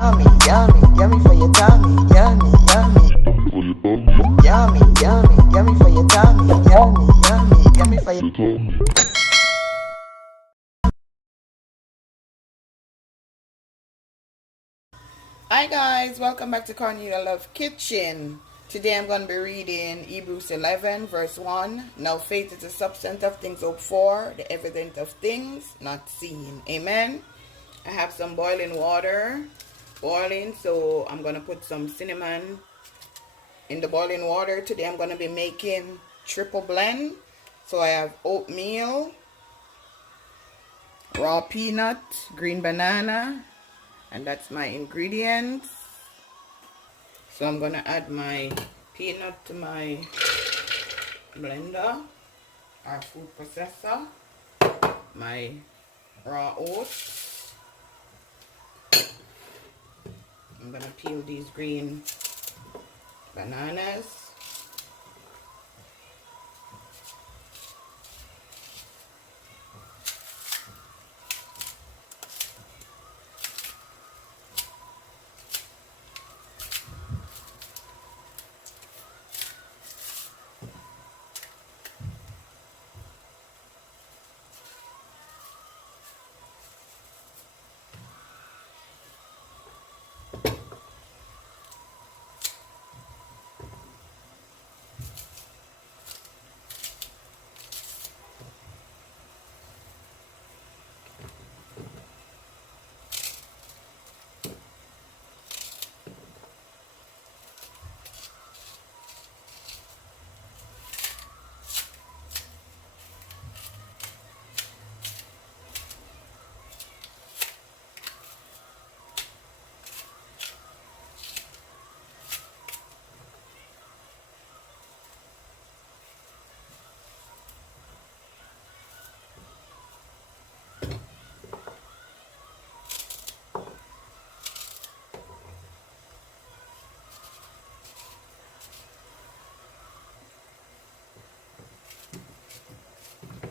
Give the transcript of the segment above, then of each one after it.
Yummy, yummy, yummy for your tummy. Yummy, yummy. Yummy, yummy, yummy for your tummy. Yummy, yummy, yummy for your tummy. Hi guys, welcome back to Cornelialove Kitchen. Today I'm going to be reading Hebrews 11 verse 1. Now faith is the substance of things hoped for, the evidence of things not seen. Amen. I have some boiling water boiling, so I'm going to put some cinnamon in the boiling water. Today I'm going to be making triple blend. So I have oatmeal, raw peanut, green banana, and that's my ingredients. So I'm going to add my peanut to my blender, our food processor, my raw oats. I'm going to peel these green bananas.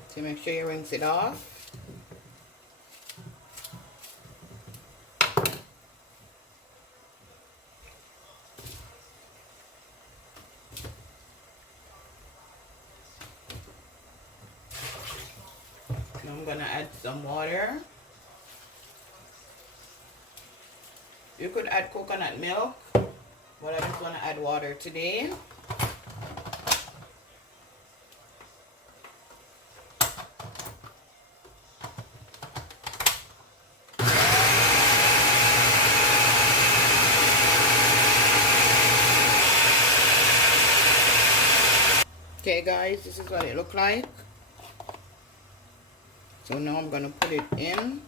So make sure you rinse it off. Now I'm going to add some water. You could add coconut milk, but I just want to add water today. Okay guys, this is what it looks like. So now I'm going to put it in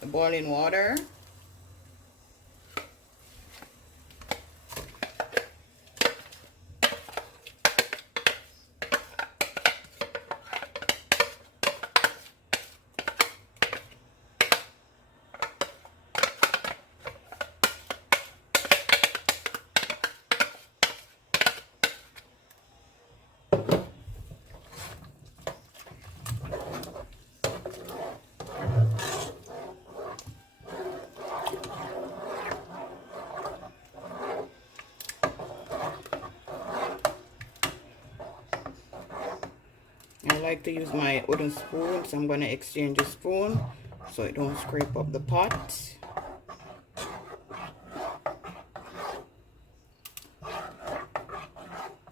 the boiling water. I like to use my wooden spoon, so I'm going to exchange the spoon so it don't scrape up the pot.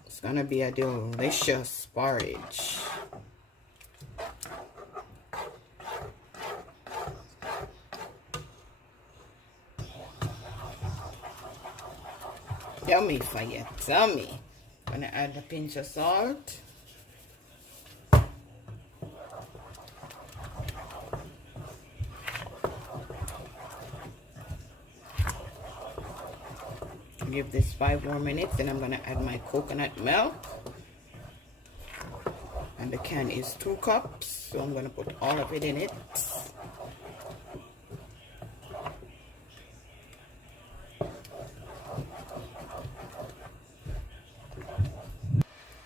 It's going to be a delicious porridge. Yummy for your tummy. I'm going to add a pinch of salt. Give this 5 more minutes, and I'm going to add my coconut milk. And the can is 2 cups, so I'm going to put all of it in it.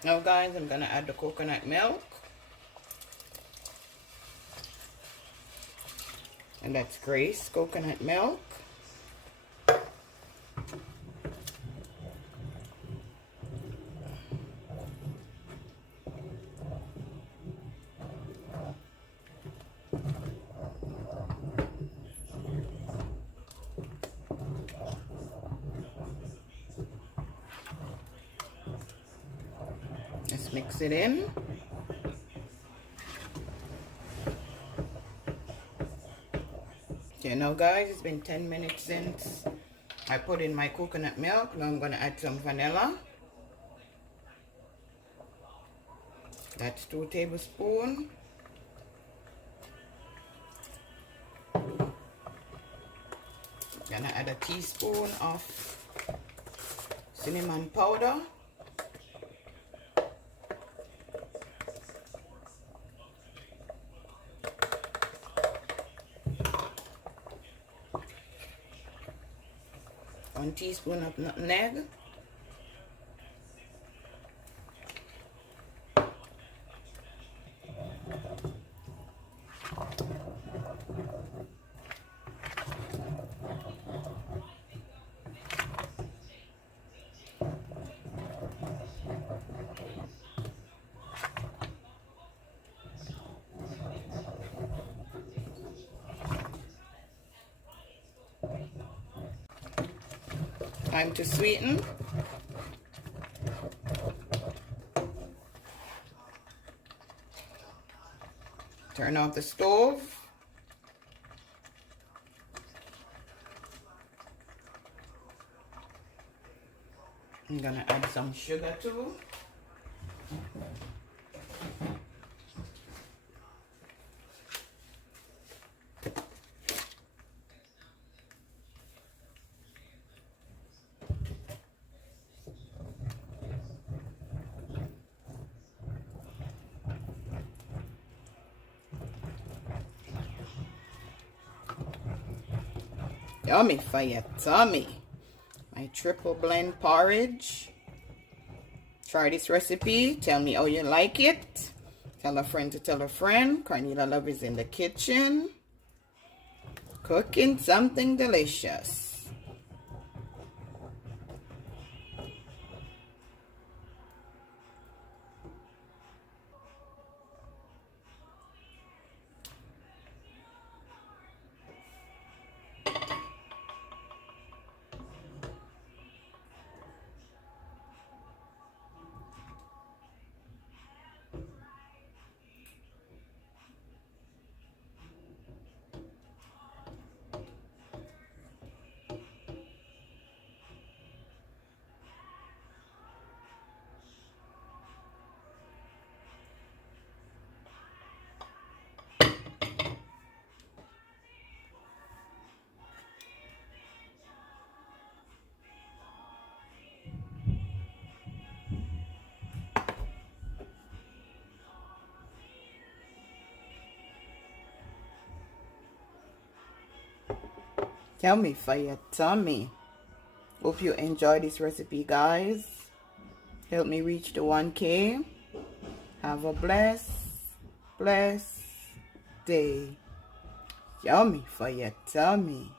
Now guys, I'm going to add the coconut milk. And that's Grace coconut milk. Mix it in. Okay, now guys, it's been 10 minutes since I put in my coconut milk. Now I'm going to add some vanilla. That's 2 tablespoons. Gonna add a teaspoon of cinnamon powder. One teaspoon of nutmeg. Time to sweeten. Turn off the stove. I'm gonna add some sugar too. Yummy for your tummy. My triple blend porridge. Try this recipe. Tell me how you like it. Tell a friend to tell a friend. Cornelialove is in the kitchen, cooking something delicious. Yummy for your tummy. Hope you enjoy this recipe, guys. Help me reach the 1K. Have a blessed day. Yummy for your tummy.